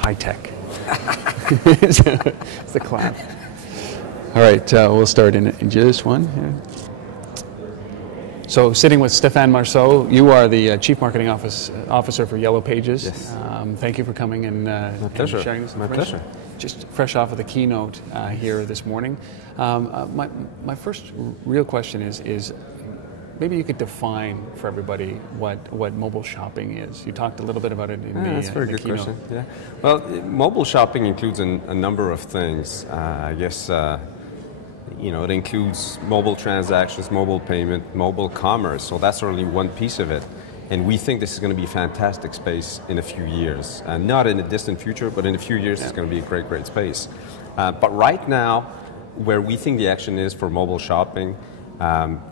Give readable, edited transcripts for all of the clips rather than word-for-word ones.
high tech. It's the clap. All right, we'll start in just one. Yeah. So sitting with Stephane Marceau, you are the Chief Marketing Officer for Yellow Pages. Yes. Thank you for coming and, and sharing this information. My pleasure. Just fresh off of the keynote here this morning. My first real question is maybe you could define for everybody what mobile shopping is. You talked a little bit about it in that's a very good keynote. question. Yeah. Well, mobile shopping includes a number of things. I guess it includes mobile transactions, mobile payment, mobile commerce. So that's only one piece of it. And we think this is going to be a fantastic space in a few years. Not in the distant future, but in a few years it's going to be a great, great space. But right now, where we think the action is for mobile shopping,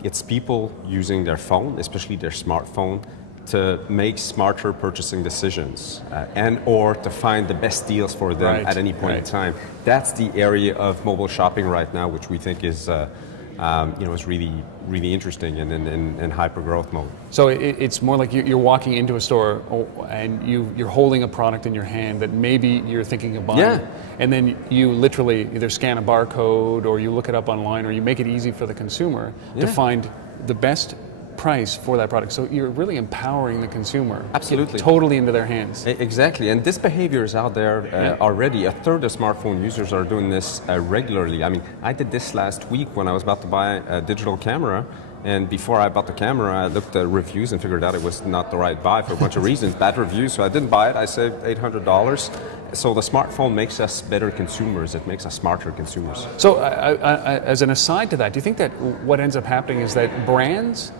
it's people using their phone, especially their smartphone, to make smarter purchasing decisions and or to find the best deals for them at any point in time. That's the area of mobile shopping right now, which we think is is really, really interesting and in hyper growth mode. So it's more like you're walking into a store and you're holding a product in your hand that maybe you're thinking of buying, and then you literally either scan a barcode or you look it up online or you make it easy for the consumer to find the best price for that product. So you're really empowering the consumer. Absolutely. Totally into their hands. Exactly, and this behavior is out there already. A third of smartphone users are doing this regularly. I mean, I did this last week when I was about to buy a digital camera, and before I bought the camera, I looked at reviews and figured out it was not the right buy for a bunch of reasons, bad reviews, so I didn't buy it. I saved $800. So the smartphone makes us better consumers. It makes us smarter consumers. So as an aside to that, do you think that what ends up happening is that brands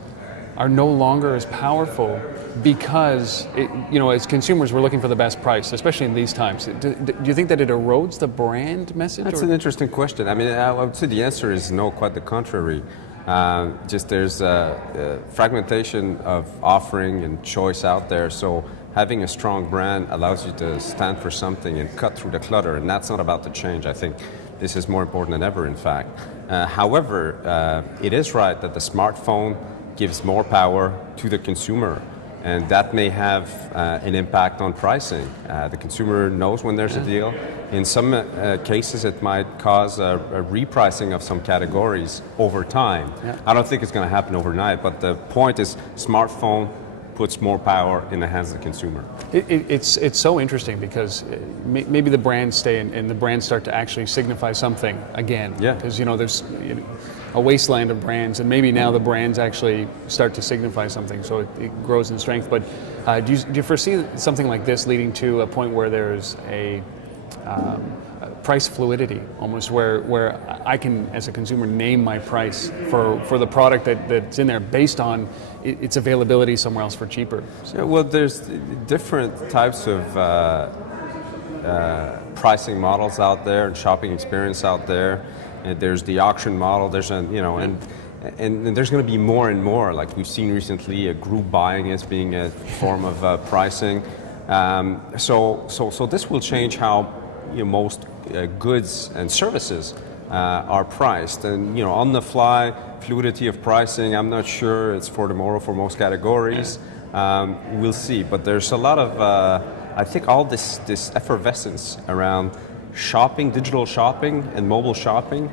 are no longer as powerful because, as consumers, we're looking for the best price, especially in these times. Do you think that it erodes the brand message? That's an interesting question. I mean, I would say the answer is no, quite the contrary. Just there's a fragmentation of offering and choice out there, so having a strong brand allows you to stand for something and cut through the clutter, and that's not about to change. I think this is more important than ever, in fact. However, it is right that the smartphone gives more power to the consumer, and that may have an impact on pricing. The consumer knows when there's a deal. In some cases, it might cause a repricing of some categories over time. I don't think it's going to happen overnight, but the point is smartphone puts more power in the hands of the consumer. It's so interesting because maybe the brands stay and the brands start to actually signify something again. Because there's a wasteland of brands, and maybe now the brands actually start to signify something, so it grows in strength. But do you foresee something like this leading to a point where there's a price fluidity, almost where I can, as a consumer, name my price for the product that's in there based on its availability somewhere else for cheaper? So, well, there's different types of pricing models out there and shopping experience out there. And there's the auction model. There's and there's going to be more and more. Like we've seen recently, group buying as being a form of pricing. So this will change how most goods and services are priced, and on the fly fluidity of pricing, I'm not sure it's for tomorrow for most categories. We'll see, but there's a lot of I think all this effervescence around shopping, digital shopping and mobile shopping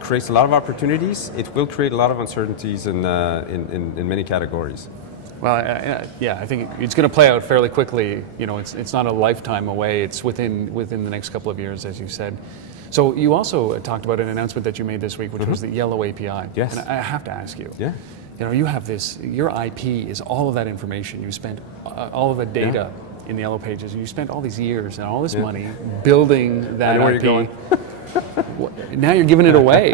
creates a lot of opportunities. It will create a lot of uncertainties in many categories. Well, I think it's going to play out fairly quickly. It's not a lifetime away. It's within the next couple of years, as you said. So you also talked about an announcement that you made this week, which was the YellowAPI. Yes. And I have to ask you. Yeah. You have this. Your IP is all of that information. You spent all of the data in the Yellow Pages, and you spent all these years and all this money building that I know IP. Where you're going. Now you're giving it away.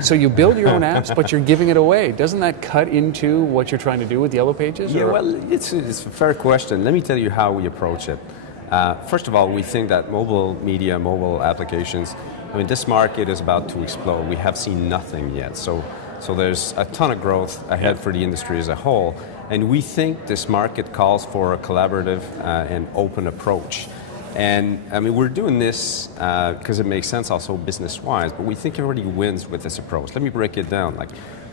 So you build your own apps, but you're giving it away. Doesn't that cut into what you're trying to do with Yellow Pages? Yeah, well, it's a fair question. Let me tell you how we approach it. First of all, we think that mobile media, mobile applications, this market is about to explode. We have seen nothing yet. So there's a ton of growth ahead for the industry as a whole. And we think this market calls for a collaborative and open approach. And we're doing this because it makes sense also business-wise, but we think everybody wins with this approach. Let me break it down.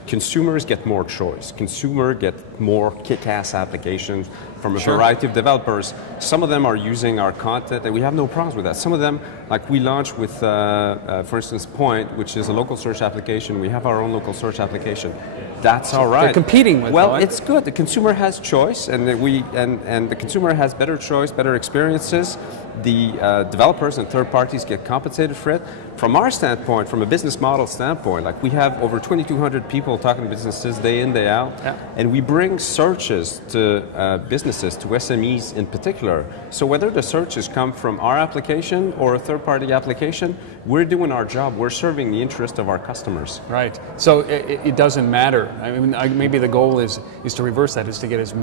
consumers get more choice. Consumers get more kick-ass applications from a variety of developers. Some of them are using our content, and we have no problems with that. Some of them, like we launched with, for instance, Point, which is a local search application. We have our own local search application. That's all right. They're competing with. Well, it's good. The consumer has choice, and the consumer has better choice, better experiences. The developers and third parties get compensated for it. From our standpoint, from a business model standpoint, like we have over 2,200 people talking to businesses day in, day out, and we bring searches to businesses, to SMEs in particular. So whether the searches come from our application or a third-party application, we're doing our job. We're serving the interest of our customers. Right. So it doesn't matter. I mean, maybe the goal is to reverse that, is to get as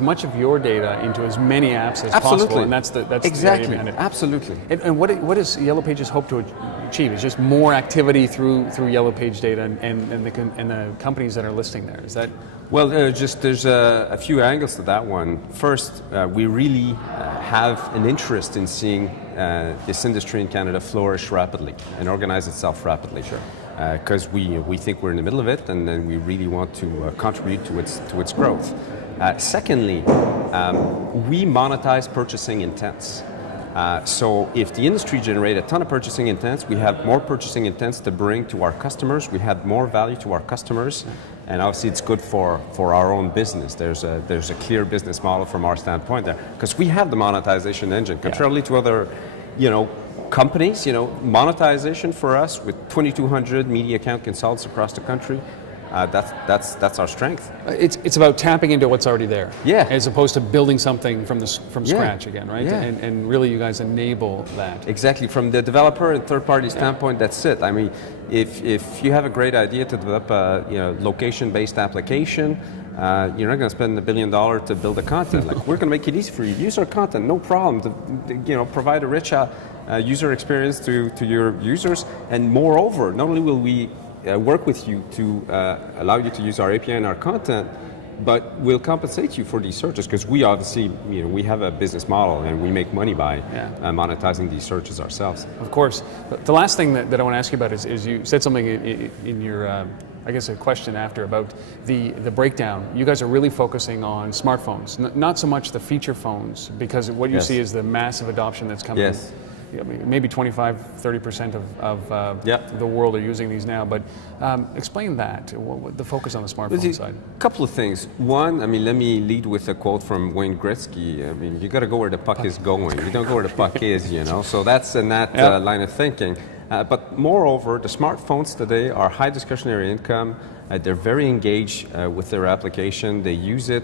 much of your data into as many apps as possible, and that's exactly. The idea behind it. Absolutely. And what does Yellow Pages hope to achieve? It's just more activity through Yellow Page data and the companies that are listing there. Is that? Well, there's a few angles to that one. First, we really have an interest in seeing this industry in Canada flourish rapidly and organize itself rapidly. Sure. Because we think we're in the middle of it, and then we really want to contribute to its growth. Secondly, we monetize purchasing intents. So if the industry generates a ton of purchasing intents, we have more purchasing intents to bring to our customers. We have more value to our customers, and obviously it's good for our own business. There's a clear business model from our standpoint there, because we have the monetization engine. Contrarily to other, companies, monetization for us with 2,200 media account consultants across the country. That's our strength. It's about tapping into what's already there, as opposed to building something from scratch again, right? Yeah. And really, you guys enable that. Exactly. From the developer and third-party standpoint, that's it. I mean, if you have a great idea to develop a location-based application, you're not going to spend $1 billion to build the content. Like, we're going to make it easy for you. Use our content, no problem. Provide a rich user experience to your users, and moreover, not only will we work with you to allow you to use our API and our content, but we'll compensate you for these searches, because we obviously, we have a business model and we make money by monetizing these searches ourselves. Of course. But the last thing that I want to ask you about is you said something in your, I guess a question after about the breakdown. You guys are really focusing on smartphones, not so much the feature phones, because what you see is the massive adoption that's coming. Yes. Maybe 25–30% of the world are using these now, but explain that, the focus on the smartphone side. A couple of things. One, let me lead with a quote from Wayne Gretzky. You got to go where the puck is going. You don't go where the puck is, So that's in that line of thinking. But moreover, the smartphones today are high discretionary income. They're very engaged with their application. They use it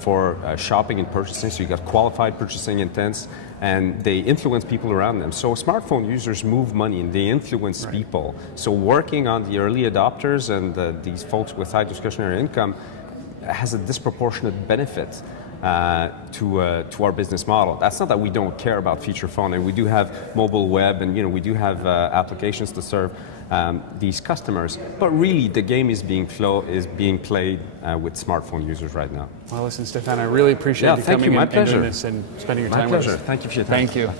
for shopping and purchasing, so you got qualified purchasing intents, and they influence people around them. So smartphone users move money and they influence people. So working on the early adopters and these folks with high discretionary income has a disproportionate benefit to our business model. That's not that we don't care about feature phone, and we do have mobile web, and we do have applications to serve these customers. But really, the game is being played with smartphone users right now. Well, listen, Stephane, I really appreciate you coming and doing this and spending your time with us. Thank you for your time. Thank you.